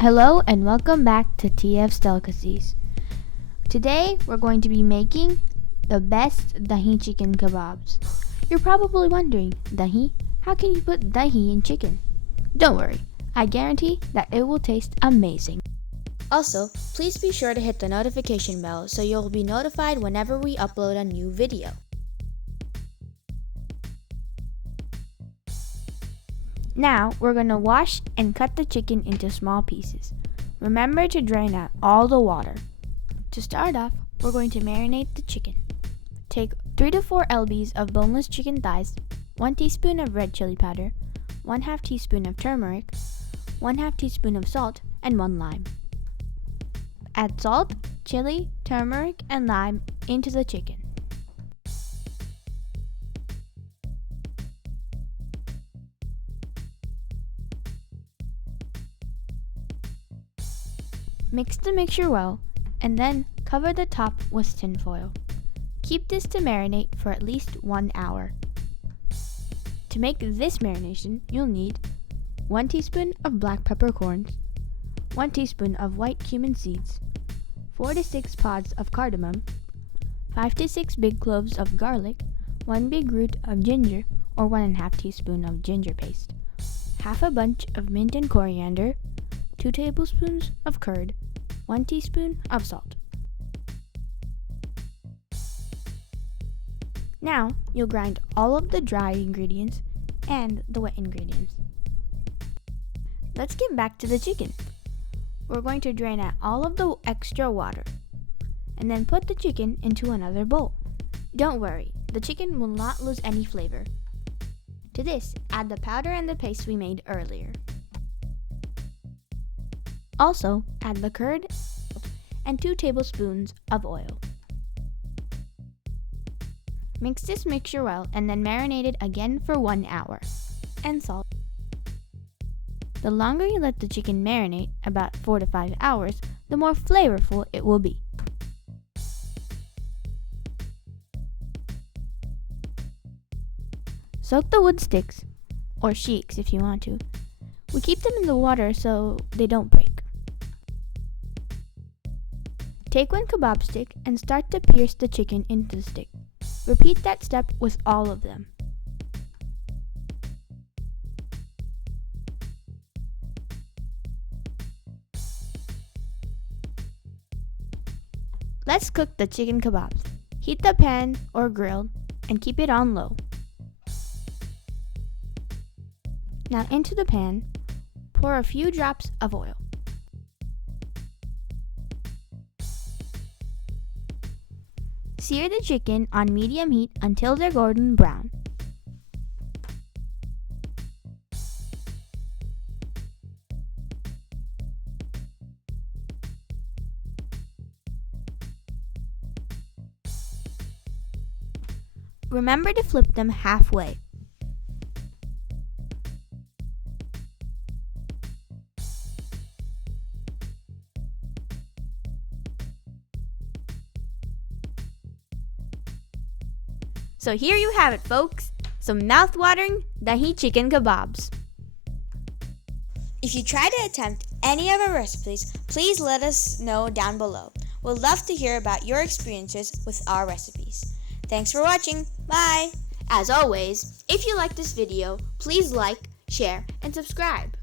Hello and welcome back to TF's Delicacies. Today we're going to be making the best Dahi Chicken Kebabs. You're probably wondering, Dahi? How can you put Dahi in chicken? Don't worry, I guarantee that it will taste amazing. Also, please be sure to hit the notification bell so you'll be notified whenever we upload a new video. Now, we're going to wash and cut the chicken into small pieces. Remember to drain out all the water. To start off, we're going to marinate the chicken. Take 3 to 4 lbs of boneless chicken thighs, 1 teaspoon of red chili powder, 1/2 teaspoon of turmeric, 1/2 teaspoon of salt, and 1 lime. Add salt, chili, turmeric, and lime into the chicken. Mix the mixture well, and then cover the top with tin foil. Keep this to marinate for at least 1 hour. To make this marination, you'll need 1 teaspoon of black peppercorns, 1 teaspoon of white cumin seeds, 4 to 6 pods of cardamom, 5 to 6 big cloves of garlic, 1 big root of ginger or 1/2 teaspoon of ginger paste, half a bunch of mint and coriander, 2 tablespoons of curd, 1 teaspoon of salt. Now, you'll grind all of the dry ingredients and the wet ingredients. Let's get back to the chicken. We're going to drain out all of the extra water and then put the chicken into another bowl. Don't worry, the chicken will not lose any flavor. To this, add the powder and the paste we made earlier. Also, add the curd and 2 tablespoons of oil. Mix this mixture well and then marinate it again for 1 hour. And salt. The longer you let the chicken marinate, about 4 to 5 hours, the more flavorful it will be. Soak the wood sticks, or sheiks if you want to. We keep them in the water so they don't break. Take 1 kebab stick and start to pierce the chicken into the stick. Repeat that step with all of them. Let's cook the chicken kebabs. Heat the pan or grill and keep it on low. Now into the pan, pour a few drops of oil. Sear the chicken on medium heat until they're golden brown. Remember to flip them halfway. So here you have it, folks, some mouth-watering Dahi Chicken Kebabs. If you try to attempt any of our recipes, please let us know down below. We'd love to hear about your experiences with our recipes. Thanks for watching. Bye! As always, if you like this video, please like, share, and subscribe.